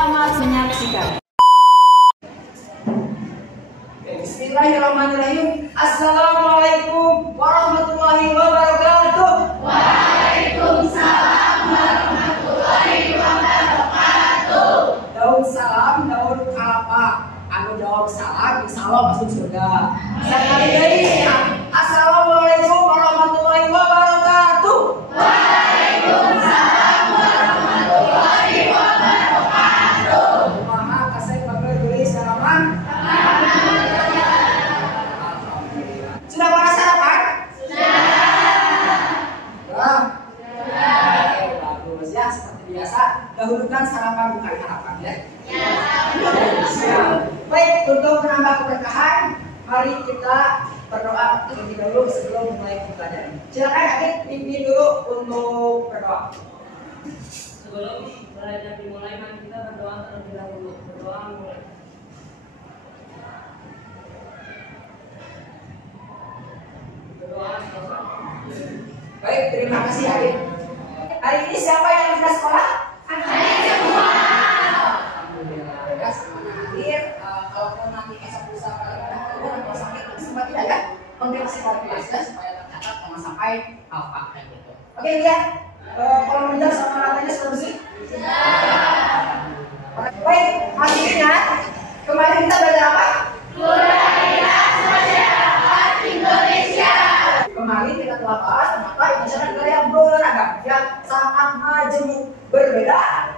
Selamat menyaksikan. Bismillahirrahmanirrahim. Assalamualaikum warahmatullahi wabarakatuh. Waalaikumsalam warahmatullahi wabarakatuh. Daun salam, daun kalapa. Anu jawab salam, insya Allah masuk surga. Sekali lagi, assalamualaikum warahmatullahi wabarakatuh. Waalaikumsalam warahmatullahi wabarakatuh. Kumaha kasih kabar deui salaman? Sudah pada sarapan? Sudah. Oke, bagus ya, seperti biasa. Dahulukan sarapan bukan harapan ya. Siap. Baik, untuk menambah keberkahan, mari kita berdoa terlebih dahulu sebelum mulai pembelajaran. Silakan Adit pimpin dulu untuk berdoa. Sebelum belajar dimulai, mari kita berdoa terlebih dahulu. Berdoa mulai. Berdoa selesai. Baik, terima kasih Adit. Hari ini siapa yang sudah sekolah? Alhamdulillah ya, semuanya hadir. Kalaupun nanti esok lusa kalau sakit sempat tidak ya, penting masih pada kelas ya, supaya tercatat jangan sampai alfa kayak gitu. Oke lihat, kalau menjawab sama ratanya sudah bersih. Baik, masih ingat kemarin kita belajar apa? Pluralitas masyarakat Indonesia. Kemarin kita telah bahas kenapa Indonesia negara yang beragam, yang sangat majemuk, berbeda.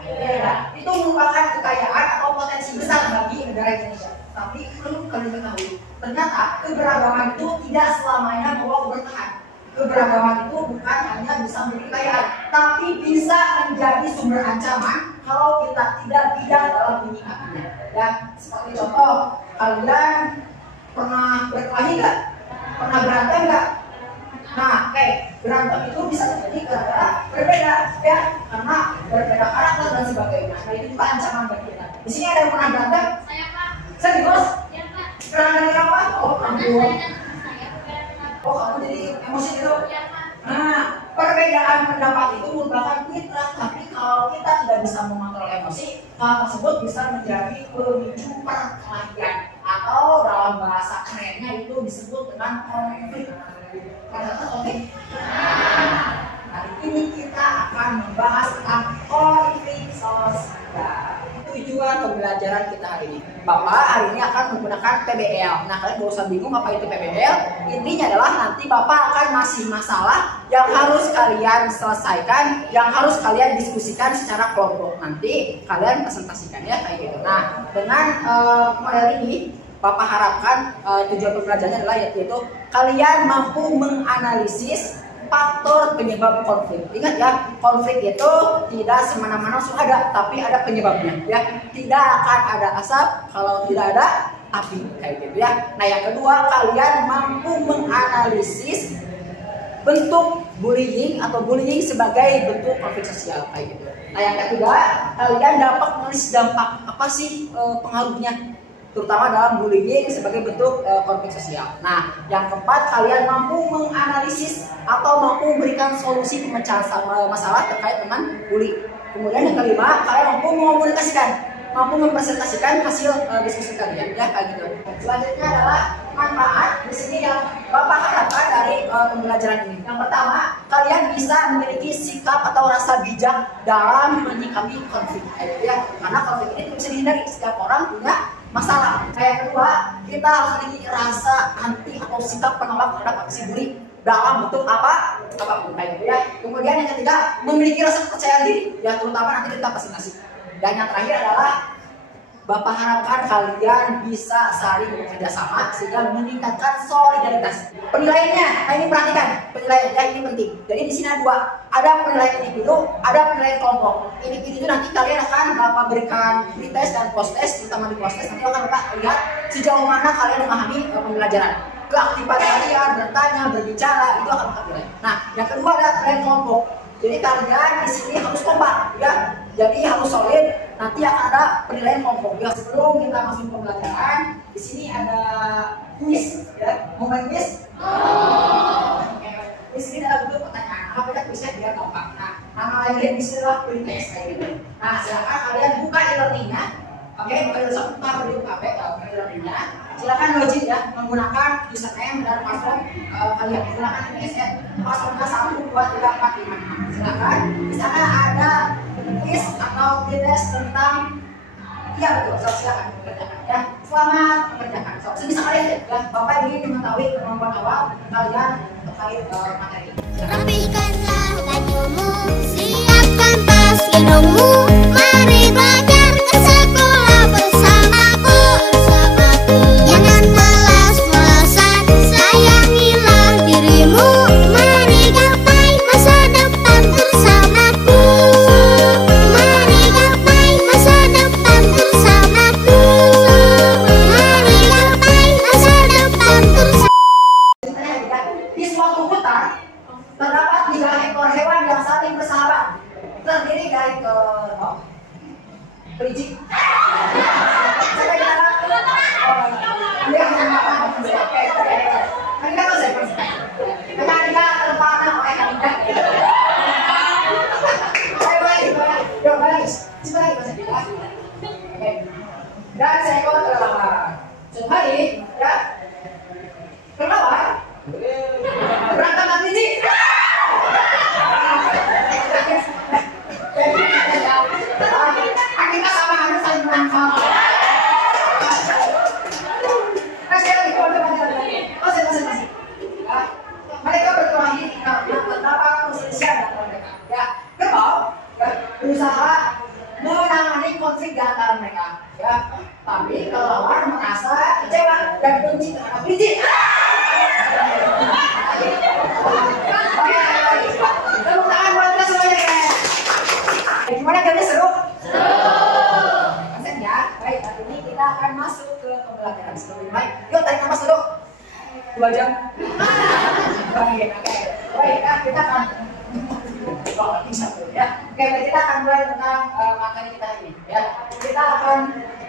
Itu merupakan kekayaan atau potensi besar bagi negara Indonesia. Tapi perlu kalian ketahui, ternyata keberagaman itu tidak selamanya bahwa bertahan. Keberagaman itu bukan hanya bisa menjadi kekayaan, tapi bisa menjadi sumber ancaman kalau kita tidak bijak dalam menyikapinya. Ya, seperti contoh, kalian pernah berkelahi nggak? Pernah berantem nggak? Nah, berantem itu bisa terjadi gara-gara berbeda, ya, karena berbeda karakter dan sebagainya. Nah, itu juga ancaman bagi kita. Di sini ada yang pernah berantem? Saya Pak. Serius? Ya Pak. Pernah dari apa? Oh, Karena ampun. saya dan saya pernah. Oh, kamu jadi emosi gitu? Ya Pak. Nah, perbedaan pendapat itu merupakan fitrah, tapi kalau kita tidak bisa mengontrol emosi, hal tersebut bisa menjadi pemicu perkelahian atau dalam bahasa kerennya itu disebut dengan konflik. Padahal konflik. Hari ini kita akan membahas tentang konflik sosial. Tujuan pembelajaran kita hari ini, Bapak hari ini akan menggunakan PBL. Nah, kalian gak usah bingung apa itu PBL. Intinya adalah nanti Bapak akan ngasih masalah yang harus kalian selesaikan, yang harus kalian diskusikan secara kelompok. Nanti kalian presentasikan ya kayak gitu. Nah, dengan model ini Bapak harapkan tujuan pembelajarannya adalah yaitu kalian mampu menganalisis faktor penyebab konflik. Ingat ya, konflik itu tidak semena-mena langsung ada, tapi ada penyebabnya. Ya, tidak akan ada asap kalau tidak ada api kayak gitu ya. Nah, yang kedua, kalian mampu menganalisis bentuk bullying atau bullying sebagai bentuk konflik sosial kayak gitu. Nah, yang ketiga, kalian dapat menulis dampak apa sih pengaruhnya, terutama dalam bullying sebagai bentuk konflik sosial. Nah, yang keempat, kalian mampu menganalisis atau mampu memberikan solusi pemecahan masalah terkait dengan bully. Kemudian yang kelima, kalian mampu mampu mempresentasikan hasil diskusi kalian, ya kayak gitu. Selanjutnya adalah manfaat di sini yang Bapak harapkan dari pembelajaran ini. Yang pertama, kalian bisa memiliki sikap atau rasa bijak dalam menyikapi konflik, ya. Karena konflik ini tidak bisa dihindari, setiap orang punya masalah. Yang kedua, kita harus memiliki rasa anti atau sikap penolak terhadap aksi bully dalam bentuk apapun baik ya. Kemudian yang ketiga, memiliki rasa kepercayaan diri, ya terutama nanti kita presentasi. Dan yang terakhir adalah Bapak harapkan kalian bisa saling bekerja sama sehingga meningkatkan solidaritas. Penilaiannya, nah ini perhatikan, penilaiannya ini penting. Jadi di sini ada penilaian individu, ada penilaian kelompok. Individu nanti kalian akan Bapak berikan pretest dan post test, terutama di post test nanti akan Bapak lihat sejauh mana kalian memahami pembelajaran. Keaktifan kalian, bertanya, berbicara itu akan Bapak nilai. Nah, yang kedua adalah penilaian kelompok. Jadi kalian di sini harus kompak, ya. Jadi harus solid. Nanti akan ada penilaian kelompok. Ya, sebelum kita masuk pembelajaran, di sini ada kuis, ya. Mau main kuis? Kuis ini adalah bentuk pertanyaan. Apa ya kuisnya biar kompak. Nah, nama lainnya kuis adalah pretest kayak gitu. Nah, silakan kalian buka e-learningnya. Oke, buka buka e-learningnya. Silakan login ya menggunakan username dan password kalian. Silakan isi passwordnya 1 2 3 4 5. Silakan. Di sana ada quiz atau tes tentang betul. So, silakan kerjakan ya. Selamat mengerjakan. So, sebisa kalian ya. Bapak ingin mengetahui kemampuan awal kalian terkait materi. Rapikanlah bajumu, siapkan tas hidungmu, mari belajar ke sekolah bersamaku. Jangan malas-malasan, sayangilah dirimu, mari gapai masa depan bersamaku. Mari gapai masa depan bersamaku. Mari gapai masa depan bersamaku. Di suatu hutan terdapat 3 ekor hewan yang saling bersahabat, terdiri dari kelinci. Dan seekor kelelawar. Sebalik, ya, kelelawar berantem sama kelinci. Kita sama harus saling menangkap. Masih lagi, masih. Mereka berkelahi karena terdapat perselisihan antara mereka. Ya, kerbau berusaha menangani konflik di antara mereka. Ya, tapi kelelawar merasa kecewa dan benci terhadap kelinci. Tepuk tangan buat kita semuanya. Gimana kalian seru? Konsen ya. Baik, hari ini kita akan masuk ke pembelajaran sebelum mulai. Yuk, tarik nafas dulu. 2 jam. Baik, oke. Baik, kita akan bisa dulu ya. Oke, baik, kita akan mulai tentang materi kita ini ya. Kita akan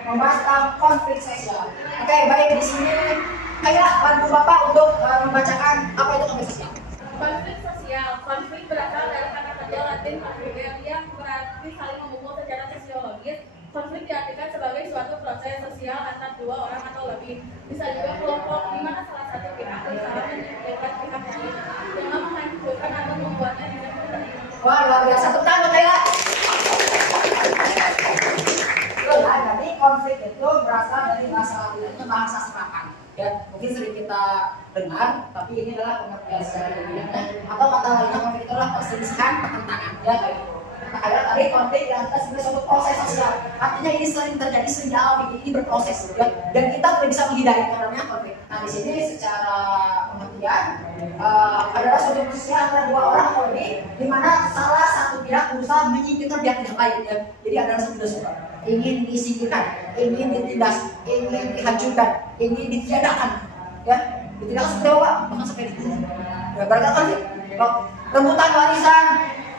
membahas tentang konflik sosial. Oke, baik, di sini ayo bantu Bapak untuk membacakan apa itu konflik sosial. Konflik sosial. Konflik berasal dari kata kerja Latin confligere yang berarti saling memukul secara sosiologis. Konflik diartikan sebagai suatu proses sosial antar 2 orang atau lebih. Bisa juga kelompok di mana salah satu pihak berusaha menyingkirkan pihak lain dengan menghancurkan atau membuatnya tidak terima. Wah, luar biasa. Tepuk tangan buat Laila. Ya, jadi konflik itu berasal dari bahasa Latinnya bahasa serapan. Ya, mungkin sering kita dengar, tapi ini adalah pengertian secara ilmiah atau kata lainnya konflik itu adalah perselisihan pertentangan. Ya, kayak gitu. Ada tadi konflik yang kita sebagai suatu proses sosial. Artinya ini sering terjadi sejauh ini berproses, ya. Dan kita tidak bisa menghindari karena konflik. Nah, di sini secara pengertian adalah suatu proses antara 2 orang atau lebih, di mana salah satu pihak berusaha menyingkirkan pihak yang lain. Ya. Jadi ada rasa tidak suka, ingin disingkirkan, ingin ditindas, ingin dihancurkan, ingin ditiadakan. Ya, ditiadakan seperti apa? Bahkan sampai dibunuh. Ya, gara-gara konflik. Rebutan warisan.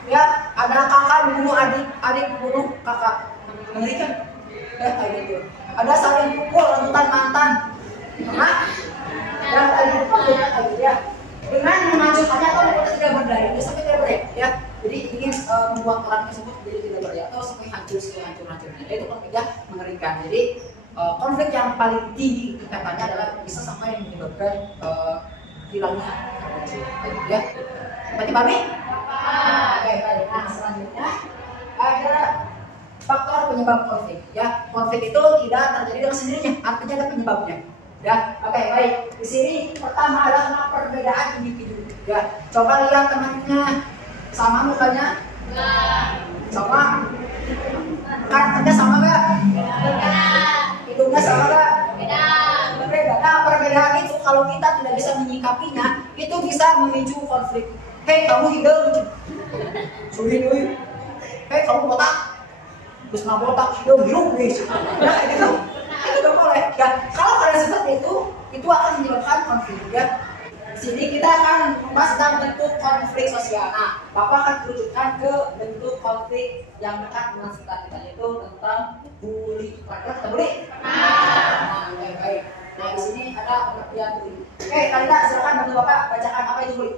Ya, ada kakak membunuh adik, adik membunuh kakak. Mengerikan. Ya, kayak gitu. Ada saling pukul, rebutan mantan. Nah, ya, kayak gitu ya. Dengan menghancurkannya atau membuat tidak berdaya, dia sampai tidak berdaya. Ya, jadi ingin membuat orang tersebut menjadi tidak berdaya atau sampai hancur sehancur-hancurnya. Itu konfliknya mengerikan. Jadi konflik yang paling tinggi tingkatannya adalah bisa sampai menyebabkan hilangnya. Ya, berarti Babi? Oke, baik. Nah, selanjutnya ada faktor penyebab konflik. Ya, konflik itu tidak terjadi dengan sendirinya, artinya ada penyebabnya. Ya, oke, baik. Di sini pertama adalah perbedaan individu. Ya, coba lihat temannya, sama mukanya? Enggak. Sama? Karakternya sama nggak? Enggak. Hidungnya sama nggak? Beda. Berbeda. Nah, perbedaan itu kalau kita tidak bisa menyikapinya, itu bisa memicu konflik. Hei, kamu hidung, sulit nih. Hei, kamu botak, terus nggak botak, hidung biru nih. Nah, gitu, itu nggak boleh. Ya, kalau kalian seperti itu akan menyebabkan konflik. Ya, di sini kita akan membahas tentang bentuk konflik sosial. Nah, Bapak akan merujukan ke bentuk konflik yang dekat dengan sekitar kita, yaitu tentang bully. Pernah kita bully? Nah, baik. Nah, di sini ada pengertian bully. Oke, Kalita, silakan bantu Bapak bacakan apa itu bully.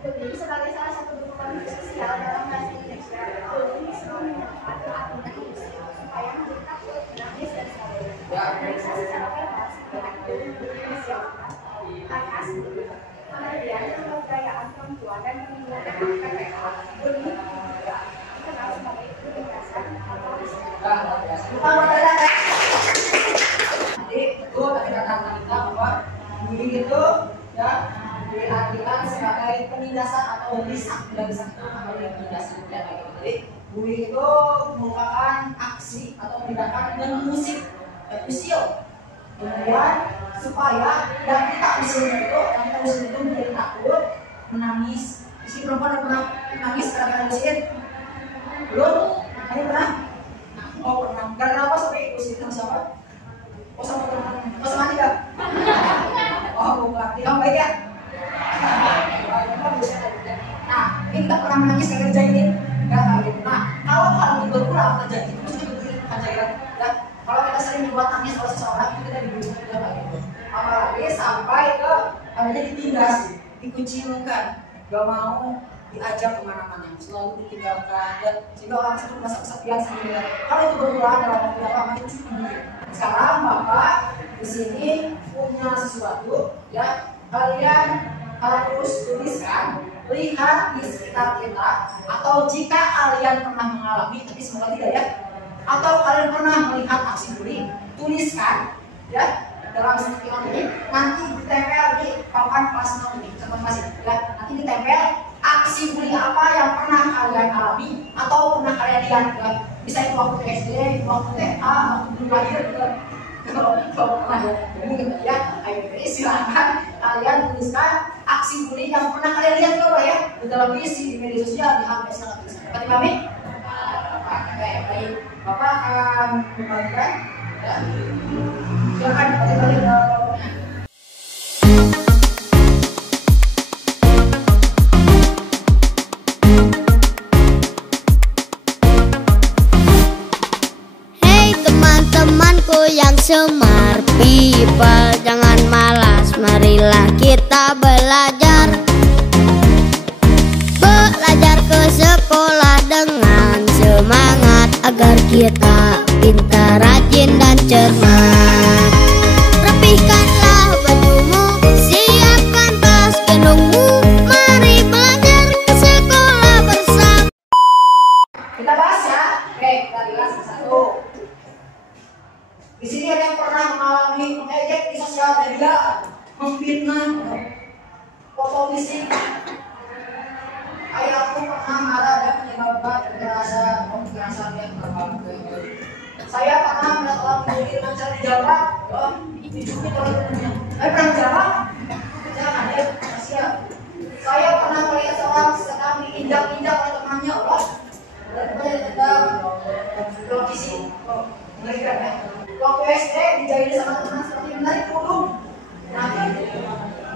Bullying sebagai salah satu bentuk konflik sosial dalam bahasa Indonesia. Bullying selalu menyatakan atau Kemudian pemberdayaan perempuan dan peningkatan KPA demi dikenal sebagai penindasan atau jadi itu tadi kata kita bahwa bullying itu ya diartikan sebagai penindasan atau lisan dan lisan penindasan ya kayak gitu. Jadi bullying itu merupakan aksi atau tindakan dengan musik visual kemudian supaya yang kita usulin itu menjadi takut, menangis. Si perempuan yang pernah menangis karena usin belum? Ada pernah? Oh pernah. Karena apa sampai usin sama siapa? Oh sama teman. Oh sama Anda? Oh bukan. Tidak baik ya? Nah, ini kita pernah menangis karena dijahilin? Enggak gitu. Nah, kalau hal itu berulang terjadi, terus kita berikan cairan. Dan kalau kita sering dibuat nangis oleh seseorang, itu kita diberi juga gitu. Apalagi sampai ke adanya ditindas, dikucilkan, gak mau diajak kemana-mana, selalu ditinggalkan, dan sehingga orang tersebut merasa kesepian sendiri. Kalau itu berulang dalam waktu yang lama itu cukup. Sekarang Bapak di sini punya sesuatu, ya kalian harus tuliskan, lihat di sekitar kita, atau jika kalian pernah mengalami, tapi semoga tidak ya, atau kalian pernah melihat aksi bullying, tuliskan, ya. Dalam seperti ini nanti ditempel di papan kelas 6 ini, contoh masih ya, nanti ditempel aksi bullying apa yang pernah kalian alami atau pernah kalian lihat ya. Bisa itu waktu SD, waktu TK, waktu belum lahir kalau pernah gitu ya. Ayo silakan kalian tuliskan aksi bullying yang pernah kalian lihat coba ya di televisi, di media sosial, di HP silakan tuliskan. Dapat dipahami? Baik. Bapak akan membagikan ya. Silakan balik kelompoknya. Hey teman-temanku yang semar people, jangan malas, marilah kita belajar. Belajar ke sekolah dengan semangat agar kita pintar, rajin dan cermat. Rapihkanlah bajumu, siapkan tas gendongmu, mari belajar ke sekolah bersama. Kita bahas ya. Oke, kita bahas satu. Di sini ada yang pernah mengalami mengejek di sosial media, memfitnah, foto fisik. Ayahku pernah marah dan menyebabkan kekerasan yang berbagai. Saya pernah melihat orang bullying dengan cara dijawab, dijubit oleh temannya. Saya pernah jawab, jangan ya, kasihan. Saya pernah melihat seorang sedang diinjak-injak oleh temannya, dan kemudian tentang televisi, mengerikan ya. Waktu SD dijahili sama teman seperti menarik kerudung,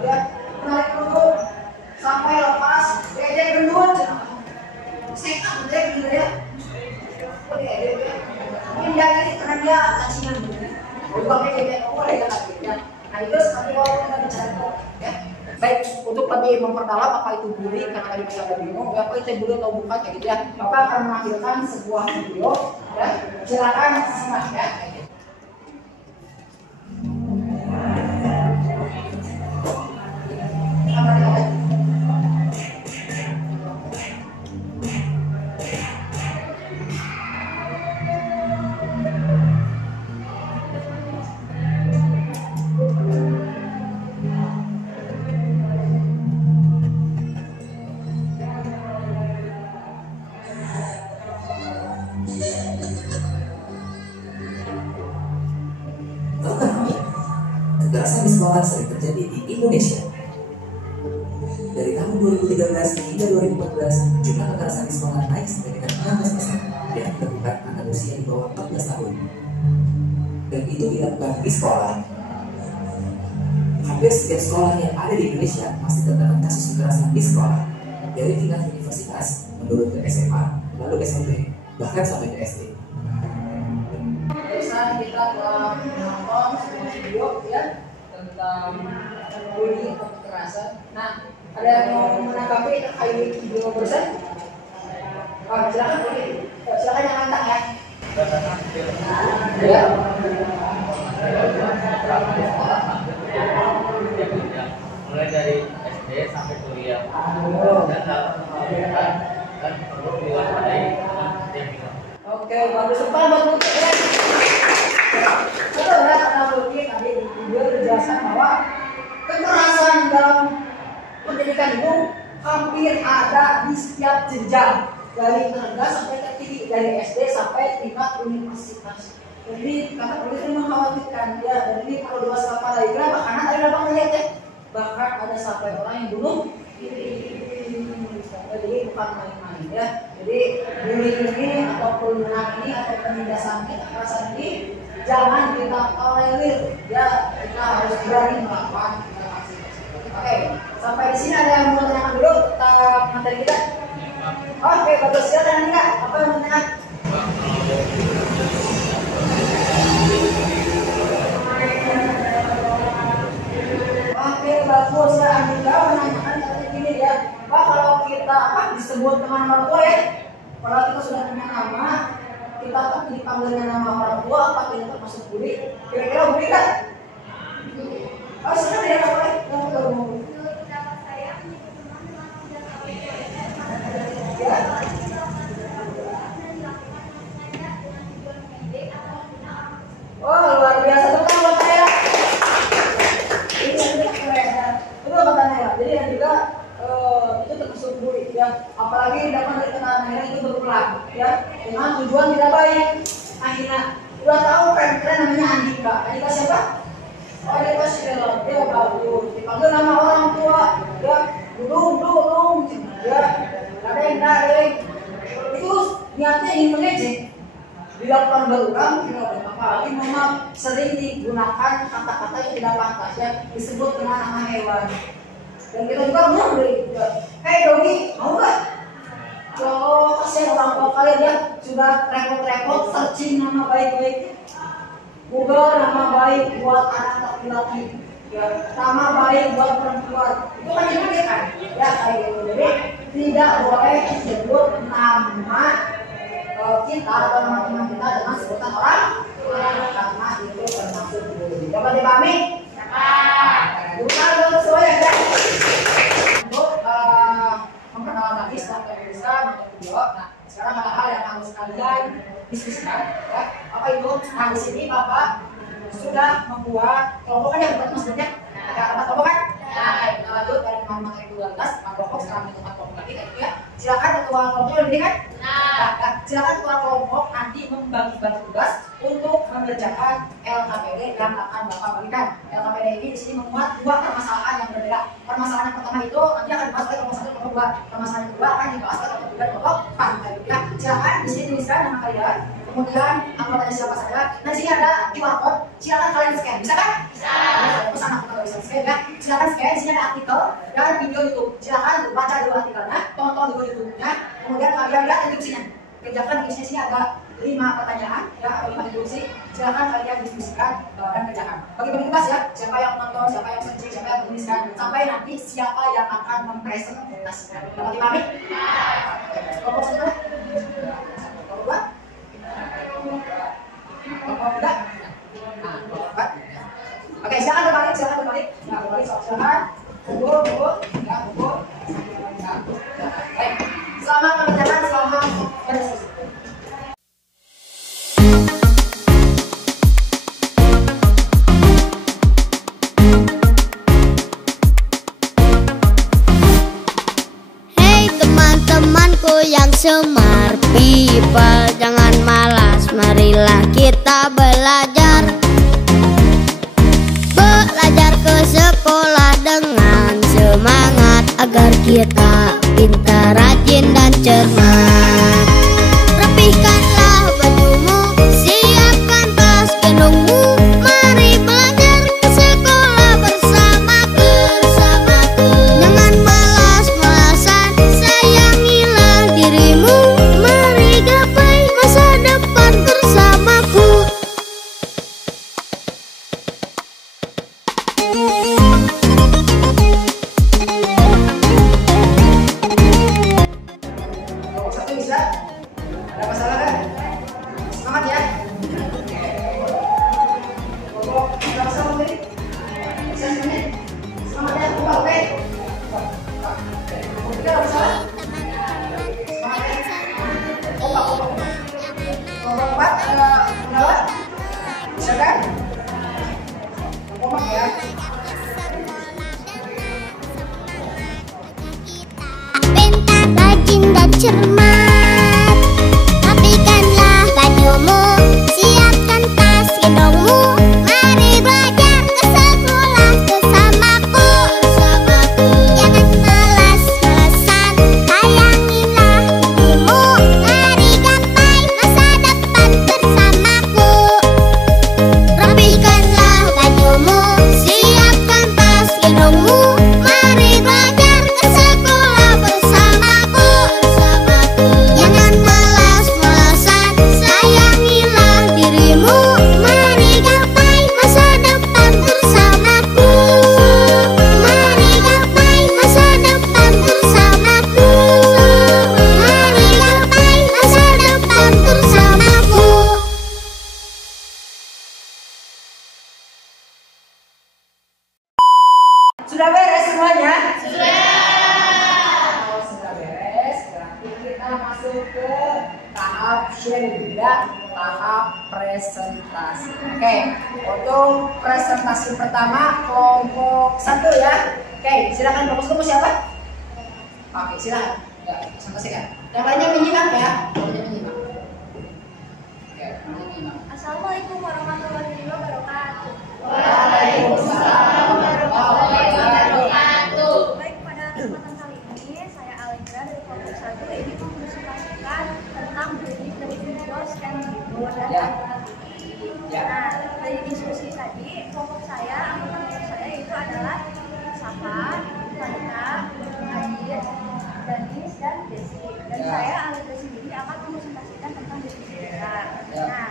ya menarik kerudung sampai lepas, dia gendut, sekat dia gendut ya. Dia ini karena dia cacingan gitu. Bukannya dia boleh ya. Nah itu seperti kalau kita bicara ya. Baik, untuk lebih memperdalam apa itu bullying, karena tadi kita ada bingung apa itu bullying atau bukan kayak gitu ya. Bapak akan menampilkan sebuah video ya. Silakan simak ya. Kekerasan di sekolah sering terjadi di Indonesia. Dari tahun 2013 hingga 2014, jumlah kekerasan di sekolah naik sampai dengan 16% yang dilakukan anak usia di bawah 14 tahun. Dan itu dilakukan di sekolah. Hampir setiap sekolah yang ada di Indonesia masih terdapat kasus kekerasan di sekolah. Dari tingkat universitas, menurut ke SMA, lalu SMP, bahkan sampai ke SD. Barusan kita telah menonton sebuah video ya tentang bullying atau kekerasan. Nah, ada yang mau menanggapi terkait video barusan? Oh, silakan boleh. Silakan yang nantang ya. Ya. mulai dari SD sampai kuliah. Dan dalam pendidikan dan perlu diwaspadai dengan jaminan. Oke, bagus sekali buat Lutfi ya. Betul ya kata Lutfi tadi dia menjelaskan bahwa kekerasan dalam pendidikan itu hampir ada di setiap jenjang dari rendah sampai tertinggi, dari SD sampai tingkat universitas. Jadi kata Lutfi mengkhawatirkan ya, dan ini perlu diwaspadai lagi. Kenapa? Karena tadi Bapak melihat ya, bahkan ada sampai orang yang bunuh diri. Jadi bukan main-main ya. Jadi bullying ini atau perundungan ini atau penindasan ini, kekerasan ini jangan kita tolerir ya, kita harus berani melawan. Oke, sampai di sini ada yang mau tanyakan dulu tentang materi kita? Oke, bagus. Silakan enggak? Apa yang mau tanyakan? Oke, bagus. Ya, Anda menanyakan seperti ini ya. Pak, kalau kita disebut dengan orang tua ya, kalau kita sudah punya nama, kita tapi dipanggilnya nama orang tua, apa kita termasuk bully? Kira-kira bully kan? Oh, sudah ya, boleh. Ya. Oh, luar biasa tuh kan buat saya. Ini keren ya. Itu katanya ya. Jadi yang juga itu termasuk bully ya. Apalagi dapat dari kata-katanya itu berulang ya, dengan tujuan tidak baik. Akhirnya udah tahu keren namanya Andika. Andika siapa? Oh, Andika Sheila. Dia bagus. Dipanggil nama orang tua ya. Dudung ya. Dadeng. Itu niatnya ingin mengejek. Dilakukan berulang, apalagi memang sering digunakan kata-kata yang tidak pantas ya, disebut dengan nama hewan. Dan kita juga memberi hei Doni, mau nggak? Kalau kasihan orang tua kalian ya, sudah repot-repot searching nama baik-baik, Google nama baik buat anak laki-laki ya, nama baik buat perempuan, itu kan jadi kan ya kayak gitu. Jadi tidak boleh disebut nama kita atau teman-teman kita dengan sebutan orang karena itu termasuk bullying. Dapat dipahami? Bukan untuk semua ya. Untuk memperkenalkan lagi setelah penulisan untuk video. Nah, sekarang ada hal yang harus kalian diskusikan ya. Apa itu? Nah, di sini Bapak sudah membuat kelompok kan ya, buat maksudnya ada 4 kelompok kan? Nah, kita lanjut dari materi 12, 4 kelompok, sekarang itu 4 kelompok lagi kan ya. Silakan ketua kelompoknya lebih kan? Nah, silakan ketua kelompok nanti membagi-bagi tugas untuk mengerjakan LKPD yang akan Bapak bagikan. LKPD ini di sini memuat 2 permasalahan yang berbeda. Permasalahan yang pertama itu nanti akan dibahas oleh kelompok 1 dan kelompok 2. Permasalahan yang kedua akan dibahas oleh kelompok 3 dan kelompok 4. Ya, silakan di sini tuliskan nama kalian. Kemudian anggotanya siapa saja. Nah, di sini ada QR code. Silakan kalian scan. Bisa kan? Bisa. Pesan aku kalau bisa scan ya. Silakan scan. Di sini ada artikel dan video YouTube. Silakan baca dulu artikelnya, tonton dulu YouTube-nya. Kemudian kalian lihat instruksinya. Kerjakan di sini ada 5 pertanyaan ya, atau 5 instruksi. Silakan kalian diskusikan dan kerjakan. Bagi-bagi tugas ya. Siapa yang menonton, siapa yang searching, siapa yang menuliskan, sampai nanti siapa yang akan mempresentasikan. Dapat dipahami? Kelompok 1. Kelompok 2. Kelompok 3. Nah, kelompok 4. Oke, silakan berbalik. Nah, berbalik silakan. Tunggu. Ya, tunggu. Nah, baik. Selamat mengerjakan, selamat berdiskusi. Hey teman-temanku yang semar people, jangan malas, marilah kita belajar. Belajar ke sekolah dengan semangat agar kita pintar, rajin dan cermat. Rapihkanlah bajumu, siapkan tas gendongmu, mari belajar ke sekolah bersamaku. Jangan malas-malasan, sayangilah dirimu, mari gapai masa depan bersamaku. Silakan. Ngomong ya. Pintar, rajin dan cermat. Rapikanlah bajumu, siapkan tas gendongmu. Mari belajar ke sekolah bersamaku. Jangan malas-malasan, sayangilah dirimu. Mari gapai masa depan bersamaku. Rapikanlah bajumu, siapkan tas gendongmu. Mari belajar ke sekolah bersamaku. Jangan malas-malasan, sayangilah dirimu. Mari gapai masa depan bersamaku. Mari gapai masa depan bersamaku. Mari gapai masa depan bersamaku. Sudah beres semuanya? Kalau sudah beres, berarti kita masuk ke tahap sharing ya, tahap presentasi. Oke, untuk presentasi pertama kelompok 1 ya. Oke, silakan kelompok 1 siapa? Oke, silakan. Ya, presentasikan. Yang lainnya menyimak ya. Yang menyimak. Oke, menyimak. Assalamualaikum warahmatullahi wabarakatuh. Waalaikumsalam warahmatullahi wabarakatuh. Baik, pada kesempatan kali ini saya Alegra dari kelompok 1 ini mempresentasikan tentang jenis dari video scan video dan Ya. ya. Nah, dari diskusi tadi kelompok saya, anggota kelompok saya itu adalah Safa, Tanita, Adit, Danis, dan Desi. Dan Ya. saya Alegra sendiri akan mempresentasikan tentang diskusi kita. Ya. Nah,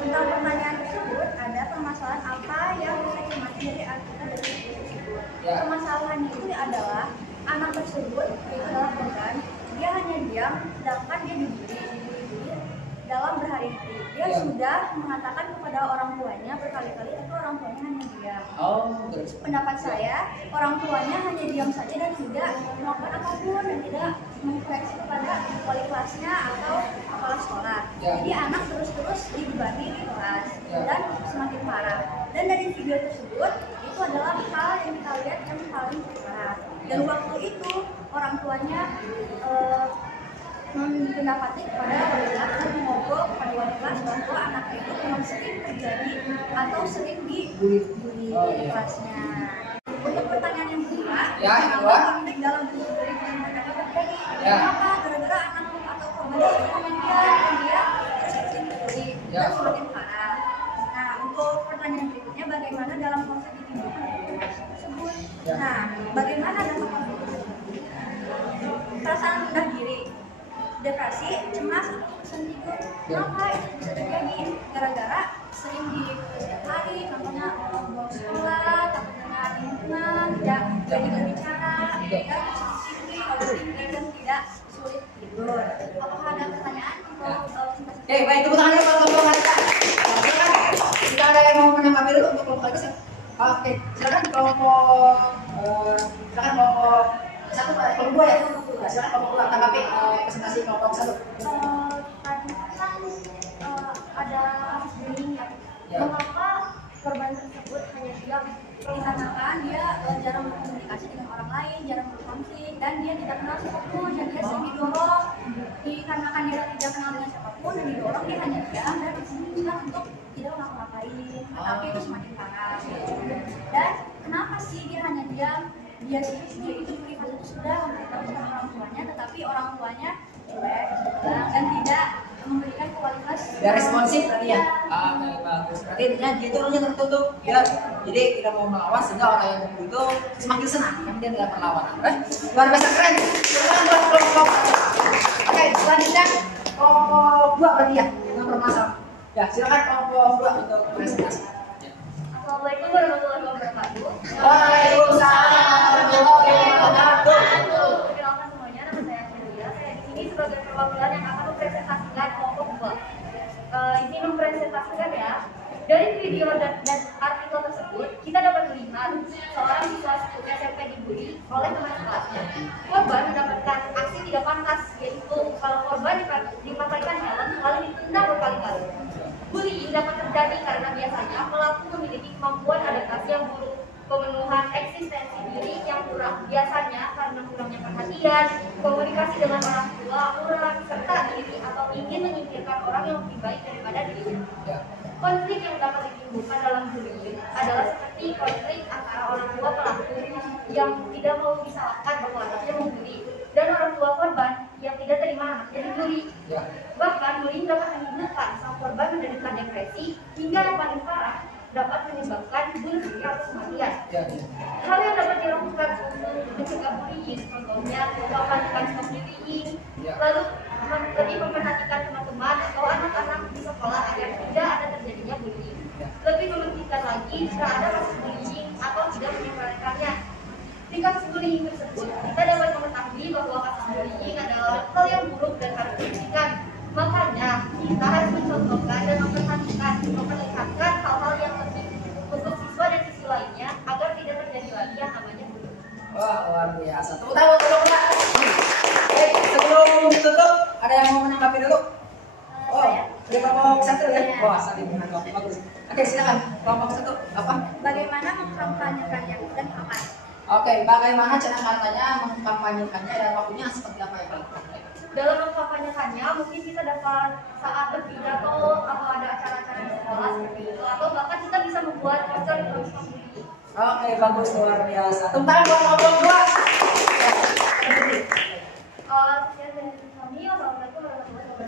tentang pertanyaan tersebut ada permasalahan apa yang bisa diamati dari artikel dari video tersebut. Ya. Permasalahannya itu adalah anak tersebut itu adalah korban, dia hanya diam sedangkan dia dibully dalam berhari-hari. Dia Ya. sudah mengatakan kepada orang tuanya berkali-kali, tapi orang tuanya hanya diam. Oh, terus. Pendapat saya, orang tuanya hanya diam saja dan tidak melakukan apapun dan tidak mengkoreksi kepada wali kelasnya atau kepala sekolah. Ya. Jadi anak terus-terus dibebani di kelas Ya. dan semakin parah. Dan dari video tersebut itu adalah hal yang kita lihat yang paling parah. Dan waktu itu orang tuanya mendapati kepada wali kelas dan mengobrol kepada wali kelas bahwa anaknya itu memang sering terjadi atau sering dibully Oh, di iya. kelasnya. Untuk pertanyaan yang kedua, Ya, yang kenapa kedua. konflik dalam bullying yang mereka terjadi? Ya. Kenapa gara-gara anak atau korban itu komen dia terus sering dibully Ya. dan semakin parah. Nah, untuk pertanyaan berikutnya, bagaimana dalam proses ditimbulkan konflik tersebut? Ya. Nah, bagaimana dalam konflik tersebut? Perasaan rendah diri, depresi, cemas, atau bosan tidur. Kenapa itu bisa terjadi? Gara-gara sering di setiap hari, contohnya bawa sekolah, takut dengan lingkungan, tidak berani berbicara, dan sisi overthinking dan tidak sulit tidur. Apakah ada pertanyaan untuk singkat-singkat? Oke, baik, tepuk tangannya untuk kelompok Halika. Silakan, jika ada yang mau menanggapi dulu untuk kelompok Halika. Oke, silakan kelompok silakan kelompok 1, kelompok 2 ya. Nah, silakan kelompok 2 tanggapi presentasi kelompok 1. Tadi kan ada kasus bullying ya. Ya. Mengapa korban tersebut hanya diam? Dikarenakan dia jarang berkomunikasi dengan orang lain, jarang berkonflik, dan dia tidak kenal siapapun, dan dia sering didorong. Dikarenakan dia tidak kenal dengan siapapun dan didorong, dia hanya diam dan disebutkan untuk tidak ngapa-ngapain, tetapi itu semakin parah. Dan kenapa sih dia hanya diam? Dia itu privat itu sudah memberitahu kepada orang tuanya, tetapi orang tuanya cuek dan tidak memberikan kualitas. Tidak responsif tadi ya. Oke, bagus. Berarti intinya dia itu orangnya tertutup ya. Jadi tidak mau melawan sehingga orang yang membuli itu semakin senang karena dia tidak perlawanan. Luar biasa keren. Silakan buat kelompok. Oke, selanjutnya kelompok 2 berarti ya yang bermasalah. Ya, silakan kelompok 2 untuk presentasi. Assalamualaikum warahmatullahi wabarakatuh. Waalaikumsalam warahmatullahi wabarakatuh. Perkenalkan semuanya, nama saya Julia. Saya di sini sebagai perwakilan yang akan mempresentasikan kelompok 2. Ini mempresentasikan ya. Dari video dan artikel tersebut, kita dapat melihat seorang siswa SMP dibully oleh teman kelasnya. Korban mendapatkan aksi tidak pantas, yaitu kalau korban dipakaikan helm lalu ditendang berkali-kali. Bullying dapat terjadi karena biasanya pelaku memiliki kemampuan adaptasi yang buruk, pemenuhan eksistensi diri yang kurang, biasanya karena kurangnya perhatian, komunikasi dengan orang tua kurang, serta diri atau ingin menyingkirkan orang yang lebih baik daripada dirinya. Konflik yang dapat ditimbulkan dalam bullying adalah seperti konflik antara orang tua pelaku yang tidak mau disalahkan bahwa anaknya membuli dan orang tua korban yang tidak terima anaknya dibully. Bahkan bullying dapat menimbulkan sang korban menderita depresi hingga yang paling parah dapat menyebabkan bunuh diri atau kematian. Hal yang dapat dilakukan untuk mencegah bullying, contohnya melakukan stop bullying, lalu lebih memperhatikan teman-teman atau anak-anak di sekolah agar tidak ada terjadinya bullying. Lebih mementingkan lagi jika ada kasus bullying atau tidak menyebarkannya. Di kasus bullying tersebut, kita dapat mengetahui bahwa kasus bullying adalah hal yang buruk dan harus dihentikan. Makanya, kita harus mencontohkan dan memperlihatkan hal-hal yang penting untuk siswa dan siswi lainnya agar tidak terjadi lagi yang namanya bullying. Wah, luar biasa. Tepuk tangan dulu, Kak. Baik, sebelum ditutup, ada yang mau menanggapi dulu? Oh, ada kelompok satu ya? Wah, saling menanggapi, bagus. Oke, silakan. Kelompok satu, apa? Bagaimana mengkampanyekannya dan kapan? Oke, bagaimana cara katanya mengkampanyekannya dan waktunya seperti apa ya, Pak? Dalam mengkampanyekannya, mungkin kita dapat saat berpidato atau ada acara-acara di sekolah seperti itu, atau bahkan kita bisa membuat poster untuk bullying. Oke, bagus, luar biasa. Tepuk tangan buat kelompok dua.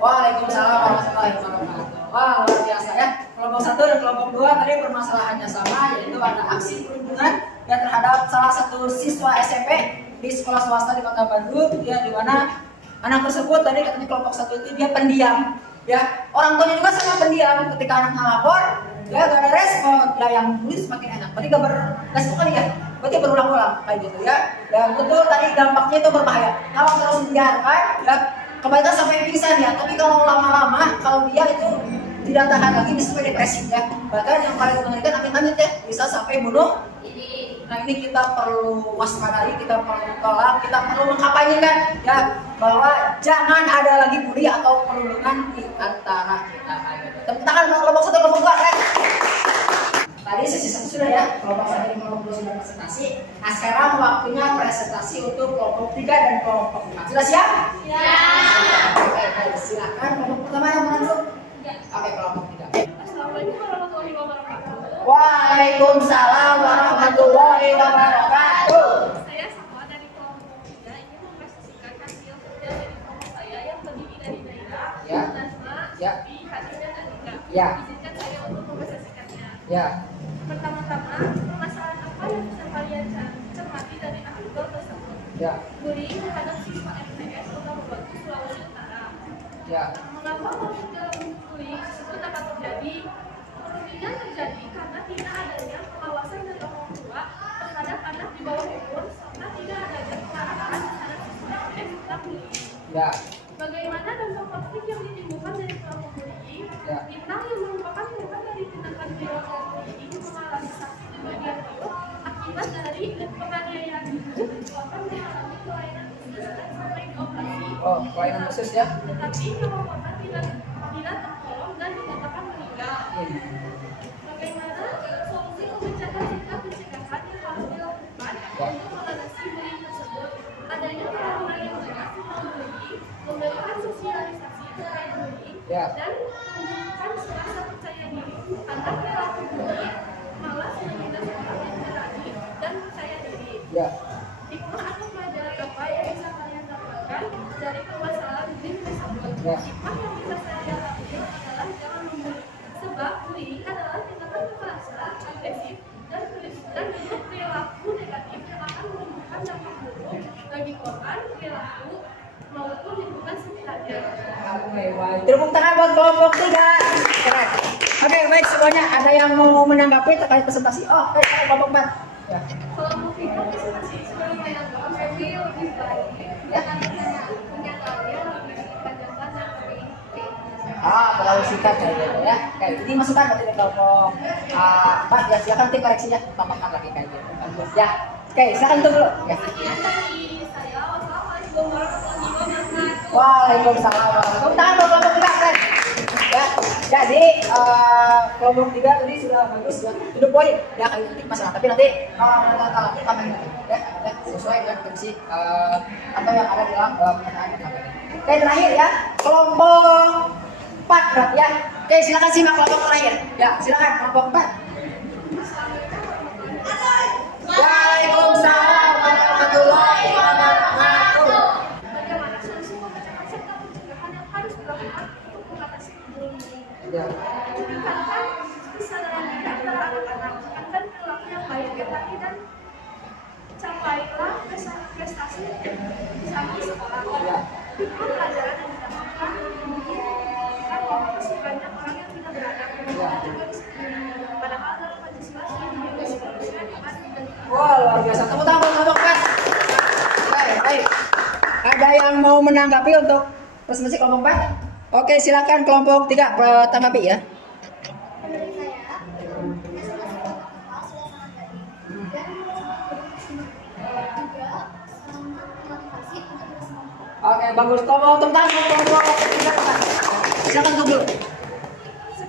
Waalaikumsalam warahmatullahi wabarakatuh. Wah, luar biasa ya. Kelompok satu dan kelompok dua tadi permasalahannya sama, yaitu ada aksi perundungan yang terhadap salah satu siswa SMP di sekolah swasta di Kota Bandung, ya, di mana anak tersebut tadi katanya kelompok satu itu dia pendiam, ya. Orang tuanya juga sangat pendiam. Ketika anaknya lapor, ya gak ada respon, ya yang nulis semakin enak. Berarti gak berespon kali ya. Berarti berulang-ulang kayak gitu ya. Dan betul tadi dampaknya itu berbahaya. Kalau terus dibiarkan, ya kebaikan sampai pingsan ya. Tapi kalau lama-lama, kalau dia itu tidak tahan lagi bisa sampai depresi ya. Bahkan yang paling mengerikan amit-amit ya bisa sampai bunuh diri. Nah ini kita perlu waspadai, kita perlu tolak, kita perlu mengkampanyekan ya bahwa jangan ada lagi bully atau perundungan di antara kita. Tepuk tangan buat kelompok satu, kelompok dua. Tadi sesi satu sudah ya, kelompok satu dan kelompok dua sudah presentasi. Nah sekarang waktunya presentasi untuk kelompok 3 dan kelompok 4. Sudah siap? Ya. Oke, baik, silakan kelompok pertama yang mana dulu? Oke, kelompok 3. Assalamualaikum warahmatullahi wabarakatuh. Waalaikumsalam warahmatullahi wabarakatuh. Saya Sakwa dari kelompok 3 ingin mempresentasikan hasil kerja dari kelompok saya yang terdiri dari Naira, Ya. Nazma, Ya. Bi, Hadijah, dan Ika. Ya. Izinkan saya untuk mempresentasikannya. Ya. Pertama-tama, permasalahan apa yang bisa kalian cermati dari artikel tersebut? Ya. Bullying terhadap siswa MTS Kota Batu, Sulawesi Utara. Ya. Mengapa konflik dalam bullying tersebut dapat terjadi? Perundingan terjadi karena tidak adanya pengawasan dari orang tua terhadap anak di bawah umur serta tidak adanya pengarahan terhadap siswa MTS tentang bullying. Ya. Bagaimana dampak konflik yang ditimbulkan dari kelompok bullying? Ya. Bintang yang merupakan korban dari tindakan perilaku bullying mengalami sakit di bagian perut akibat dari penganiayaan itu korban mengalami kelainan khusus dan sampai ke operasi. Oh, kelainan khusus ya. Tetapi nyawa korban tidak tertolong dan dinyatakan meninggal. Bagaimana solusi memecahkan tingkat pencegahan yang harus dilakukan untuk mengatasi bullying tersebut? Adanya peraturan yang jelas tentang bullying, memberikan sosialisasi terkait bullying, Ya. dan menumbuhkan rasa percaya diri agar perilaku bullying malas menghina seorang yang berani dan percaya diri. Ya. Hikmah atau pelajaran apa yang bisa kalian dapatkan dari permasalahan bullying tersebut? Ya. Hikmah yang bisa saya ambil adalah jangan membuli, sebab bullying adalah tindakan kekerasan, agresif, dan bentuk perilaku negatif yang akan menimbulkan dampak buruk bagi korban, perilaku, maupun lingkungan sekitarnya. Oke, baik. Tepuk tangan buat kelompok 3. Keren. Oke, baik semuanya. Ada yang mau menanggapi terkait presentasi? Oh, baik, kelompok 4. Ya. Kalau mau video presentasi sebenarnya tapi lebih baik jangan kenyataannya lebih panjang-panjang tapi Terlalu singkat kayak gitu ya. Kayak ini masukan dari kelompok 4 ya. Silakan tim koreksinya tambahkan lagi kayak gitu. Bagus ya. Oke, silakan tuh dulu. Ya. Sekian dari saya. Wassalamualaikum warahmatullahi wabarakatuh. Waalaikumsalam. Tepuk tangan buat kelompok 3. Ya. Jadi kelompok 3 tadi sudah bagus ya. Itu poin. Ya kali ini masalah. Tapi nanti kalau ada nanti tambahin ya, sesuai dengan fungsi atau yang ada di dalam pernyataan. Oke, terakhir ya. Kelompok 4 berarti ya. Oke, silakan simak kelompok terakhir. Ya, silakan kelompok 4. Waalaikumsalam warahmatullahi wabarakatuh. Bagaimana solusi memecahkan serta pencegahan yang harus dilakukan untuk mengatasi bullying ini? Ya. Tingkatkan kesadaran diri antara anak-anak akan perilaku yang baik empati dan capailah prestasi sama sekolah. Ikut pelajaran yang didapatkan bahwa masih banyak orang yang tidak beradab dan juga disiplin. Padahal dalam Pancasila sudah dibimbing manusia adil dan Wah, luar biasa. Tepuk tangan kelompok 4. Baik. Ada yang mau menanggapi untuk presentasi kelompok 4? Oke, silakan kelompok 3 tanggapi ya. Menurut saya, masing-masing kelompok sudah sangat baik dan juga motivasi untuk bersemangat. Oke, bagus. Tolong tentang kelompok 3. Silakan dulu.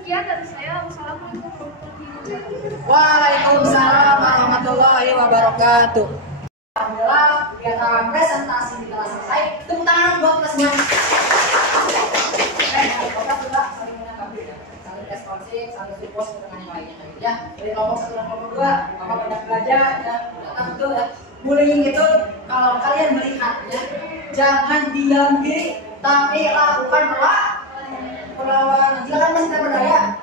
sekian dari saya. Wassalamualaikum warahmatullahi wabarakatuh. Waalaikumsalam warahmatullahi wabarakatuh. Alhamdulillah, kegiatan presentasi kita selesai. Tepuk tangan buat kita semua. Kita sudah saling menanggapi, saling responsif, saling support dengan yang lainnya. Ya, dari kelompok 1 dan kelompok 2, Bapak banyak belajar ya. Ternyata betul ya. Bullying itu kalau kalian melihat ya, jangan diam diri, tapi lakukan perlawanan. Silakan masih tidak berdaya.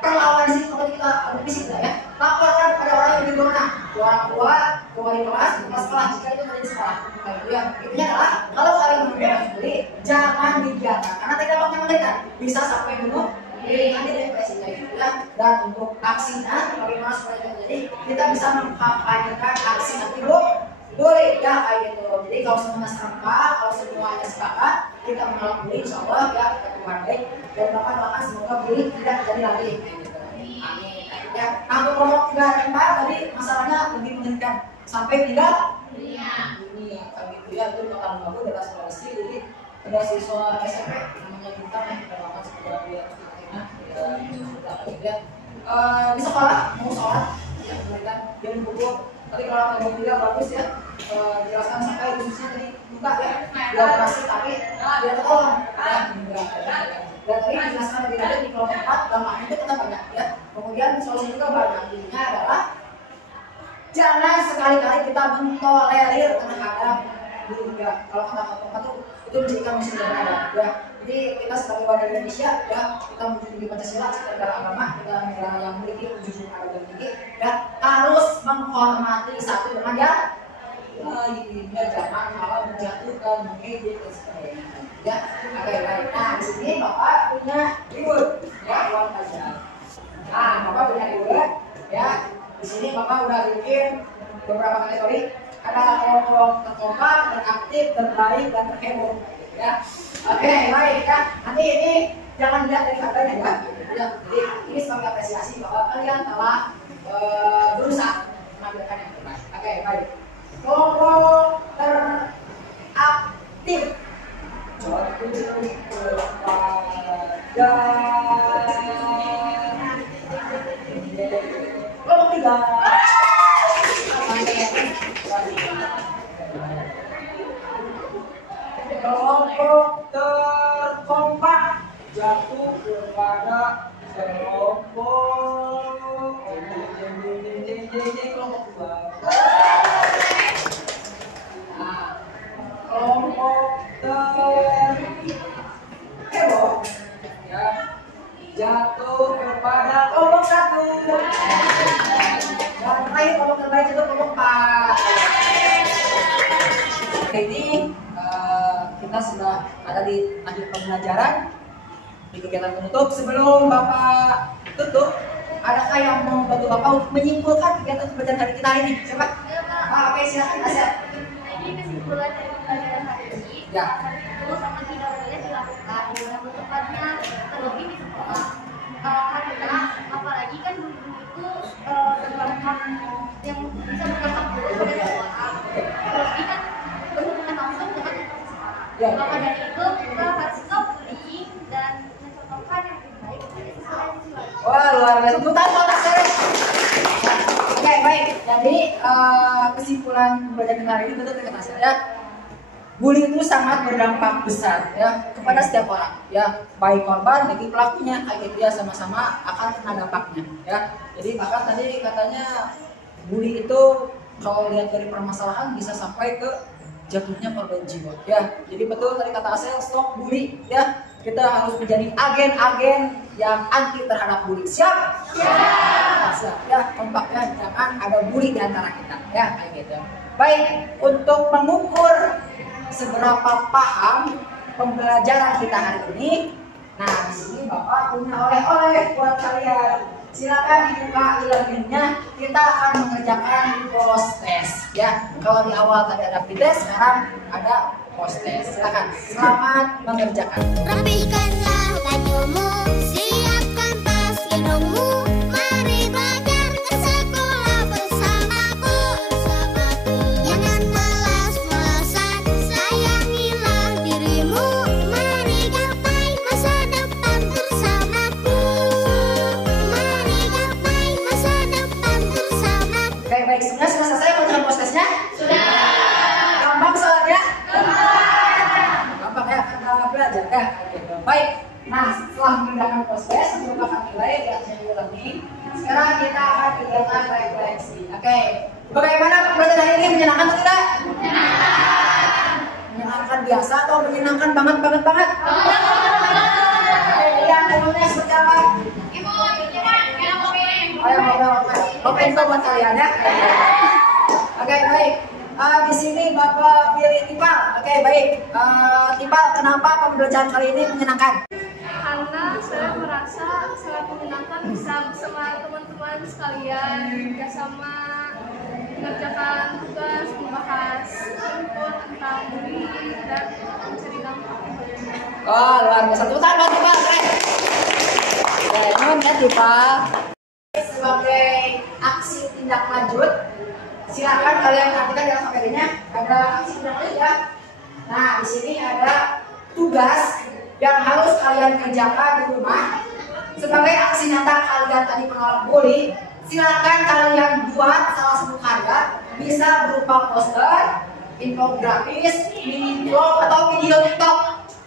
Perlawanan di sini seperti kita adu fisik ya. Laporkan pada orang yang lebih berwenang, orang tua, wali kelas, kepala sekolah jika itu terjadi di sekolah. Nah, itu ya. Intinya adalah kalau kalian menemukan bully, jangan dibiarkan karena tidak akan mengerikan. Bisa sampai bunuh diri, nanti depresinya gitu ya. Dan untuk aksinya, bagaimana supaya itu terjadi, kita bisa mengkampanyekan aksi anti bully ya kayak gitu. Jadi kalau semuanya serentak, kalau semuanya sepakat, kita menolak bully, insya Allah ya kita keluar baik dan bahkan semoga bully tidak terjadi lagi. Amin. Ya, untuk kelompok 3 dan 4 tadi masalahnya lebih mengerikan sampai tidak ini kami itu ya itu bakal bagus dari sekolah sih. Jadi ada siswa SMP namanya Bintang yang kita lakukan sekolah dia di sekolah mau sholat ya memberikan dia buku. Tadi kalau kelompok 3 bagus ya jelaskan sampai khususnya tadi buka ya dia operasi tapi dia tolong ya dan tadi dijelaskan lebih lanjut di kelompok 4 dampaknya itu tetap banyak ya. Kemudian solusi juga banyak, intinya adalah jangan sekali-kali kita mentolerir terhadap bullying ya. Kalau kata kelompok 4 itu menjadikan musuh yang beradab ya. Jadi kita sebagai warga Indonesia ya, kita menjunjung Pancasila sebagai negara agama, kita negara yang memiliki junjungan agama yang tinggi ya, harus menghormati satu dengan yang lainnya, jangan malah menjatuhkan, mengejek dan sebagainya ya. Oke, baik. Nah di sini Bapak punya reward ya, uang pajak. Nah Bapak punya reward ya. Di sini Bapak udah bikin beberapa kategori. Ada kelompok terkompak, teraktif, terbaik, dan terheboh ya. Oke, baik ya. Nanti ini jangan dilihat dari harganya ya. Jadi ini sebagai apresiasi bahwa kalian telah berusaha menampilkan yang terbaik. Oke, baik. Kelompok teraktif. Kelompok 3. Kelompok terkompak jatuh kepada kelompok kelompok 2. Nah, kelompok terheboh ya jatuh kepada kelompok 1. Dan terakhir kelompok terbaik itu kelompok 4. Ini kita sudah ada di akhir pembelajaran di kegiatan penutup. Sebelum Bapak tutup, adakah yang mau bantu Bapak untuk menyimpulkan kegiatan pembelajaran hari kita hari ini? Siapa? Oke, silakan Asya. Ini kesimpulan dari pembelajaran hari ini. Ya. Itu sangat tidak boleh dilakukan, yang tepatnya terlebih di sekolah. Karena apalagi kan guru itu berdampak yang bisa berdampak buruk pada seseorang. Terlebih kan berhubungan langsung dengan Ya. maka dari itu kita harus stop bullying dan mencontohkan yang lebih baik kepada sesama. kesimpulan pembelajaran hari ini betul kata saya. Bullying itu sangat berdampak besar ya kepada setiap orang ya, baik korban maupun pelakunya kayak gitu ya, sama-sama akan kena dampaknya ya. Jadi bahkan tadi katanya bully itu kalau lihat dari permasalahan bisa sampai ke jatuhnya korban jiwa ya. Jadi betul tadi kata Asel, stop bully ya. Kita harus menjadi agen-agen yang anti terhadap bully. Siap? Siap. Siap ya, kompak ya, jangan ada bully di antara kita ya kayak gitu. Baik, untuk mengukur seberapa paham pembelajaran kita hari ini, nah di sini Bapak punya oleh-oleh buat kalian. Silakan dibuka e-learningnya. Kita akan mengerjakan post test ya. Kalau di awal tadi ada pre-test, sekarang ada post test. Silakan. Selamat mengerjakan. Rapikanlah bajumu, siapkan tas hidungmu, mari belajar ke sekolah bersamaku. Jangan malas-malasan, sayangilah dirimu, mari gapai masa depan bersamaku. Mari gapai masa depan bersamaku. Baik, sudah selesai mengerjakan post testnya? Sudah. Gampang soalnya? Gampang ya, karena belajar ya. Gitu. Baik, nah setelah mengerjakan post test, merupakan nilai di atas e-learning. Sekarang kita akan kegiatan refleksi. Oke, bagaimana pembelajaran hari ini, menyenangkan atau tidak? Menyenangkan biasa atau menyenangkan banget? Yang umumnya seperti apa? Ayo ngobrol info buat kalian ya. Oke, baik. Di sini Bapak pilih Tipal. Oke, baik. Tipal, kenapa pembelajaran kali ini menyenangkan? Karena saya merasa sangat menyenangkan bisa bersama teman-teman sekalian, bersama mengerjakan tugas, membahas info tentang bullying dan mencari dampak. Oh, luar biasa. Tepuk tangan buat Tipal, keren. Nun ya Tipal. Sebagai aksi tindak lanjut, silakan kalian perhatikan dalam materinya ada aksi tindak lanjut ya. Nah, di sini ada tugas yang harus kalian kerjakan di rumah sebagai aksi nyata kalian tadi menolak bully. Silakan kalian buat salah satu karya, bisa berupa poster, infografis, mini vlog atau video TikTok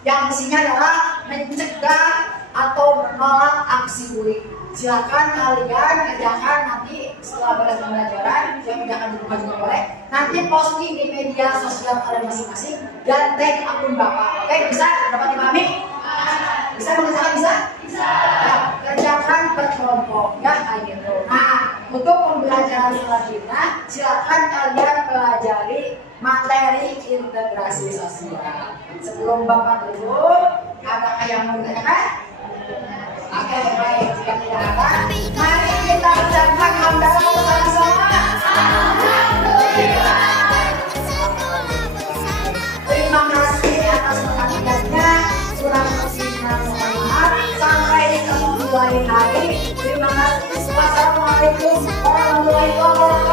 yang isinya adalah mencegah atau menolak aksi bully. Silakan kalian kerjakan nanti setelah beres pembelajaran, yang kerjakan di rumah juga boleh. Nanti posting di media sosial kalian masing-masing dan tag akun Bapak. Oke, bisa? Dapat dipahami? Bisa mengerjakan? Bisa? Bisa. Ya, kerjakan berkelompok ya kayak gitu. Nah, untuk pembelajaran selanjutnya, silakan kalian pelajari materi integrasi sosial. Sebelum Bapak tutup, adakah yang mau ditanyakan? Oke, baik. Jika tidak ada, mari kita ucapkan hamdalah bersama-sama. Terima kasih atas perhatiannya. Kurang lebihnya mohon maaf. Sampai ketemu lain hari. Terima kasih. Wassalamualaikum warahmatullahi wabarakatuh.